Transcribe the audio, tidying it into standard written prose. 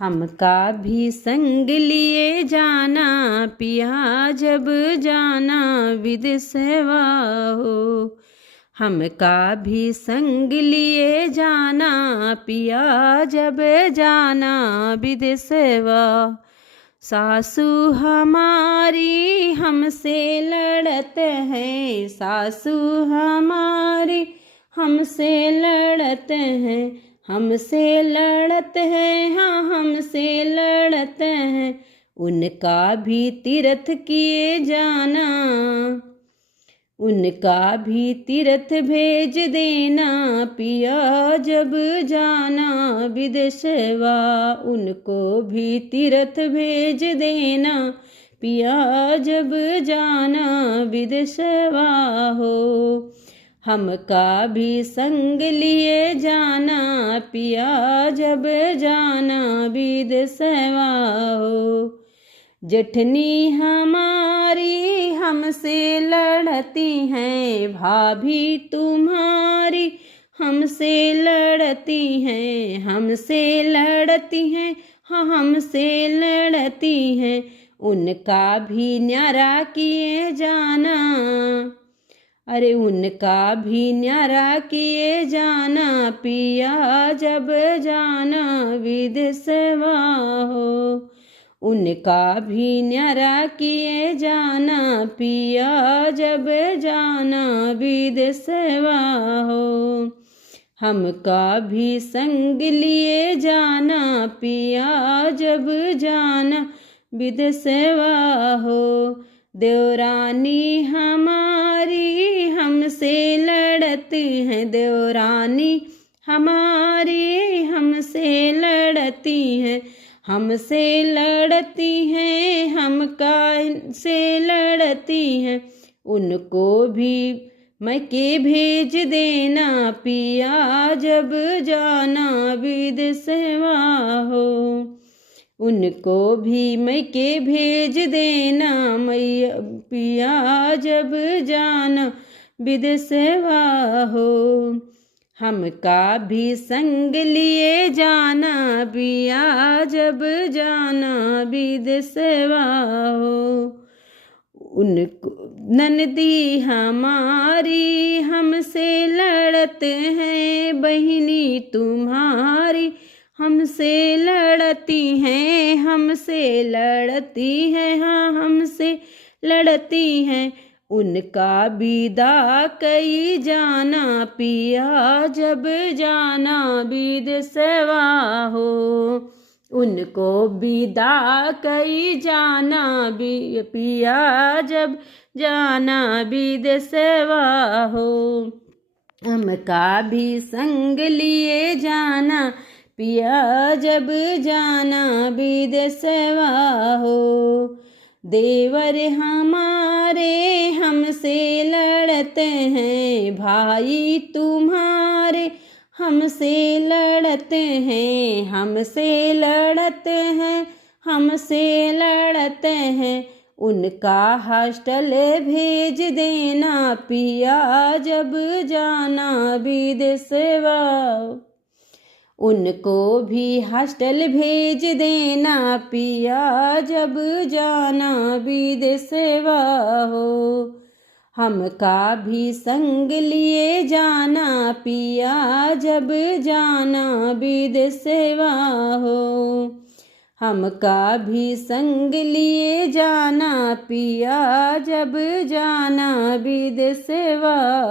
हमका भी संग लिए जाना पिया जब जाना विदेशवा हो। हमका भी संग लिए जाना पिया जब जाना विदेशवा। सासू हमारी हमसे लड़त है, सासू हमारी हमसे लड़त है, हमसे लड़त है, हाँ हमसे लड़त है। उनका भी तीर्थ किए जाना, उनका भी तीर्थ भेज देना पिया जब जाना विदेशवा। उनको भी तीर्थ भेज देना पिया जब जाना विदेशवा हो। हमका भी संग लिए जाना पिया जब जाना विदेशवा हो। जेठनी हमारी हमसे लड़ती हैं, भाभी तुम्हारी हमसे लड़ती हैं, हमसे लड़ती हैं, हाँ हमसे लड़ती हैं। उनका भी न्यारा किए जाना, अरे उनका भी न्यारा किए जाना पिया जब जाना विदेशवा हो। उनका भी न्यारा किए जाना पिया जब जाना विदेशवा हो। हमका भी संग लिए जाना पिया जब जाना विदेशवा हो। देवरानी हमारी हमसे लड़ती हैं, देवरानी हमारी हमसे लड़ती हैं, हमसे लड़ती हैं, हमका से लड़ती हैं। उनको भी मैके भेज देना पिया जब जाना विदेशवा हो। उनको भी मैके भेज देना मैया पिया जब जाना विदेशवा हो। हमका भी संग लिए जाना पिया जब जाना विदेशवा हो। उनको ननदी हमारी हमसे लड़ते हैं, बहिनी तुम्हारी हमसे लड़ती हैं, हमसे लड़ती हैं, हाँ हमसे लड़ती हैं। उनका विदा कई जाना पिया जब जाना विदेशवा हो। उनको विदा कई जाना पिया जब जाना विदेशवा हो। हमका भी संग लिए जाना पिया जब जाना विदेशवा हो। देवर हमारे हमसे लड़ते हैं, भाई तुम्हारे हमसे लड़ते हैं, हमसे लड़ते हैं, हमसे लड़ते हैं। उनका हॉस्टल भेज देना पिया जब जाना विदेशवा। उनको भी हॉस्टल भेज देना पिया जब जाना विदेशवा हो। हमका भी संग लिए जाना पिया जब जाना विदेशवा हो। हमका भी संग लिए जाना पिया जब जाना विदेशवा।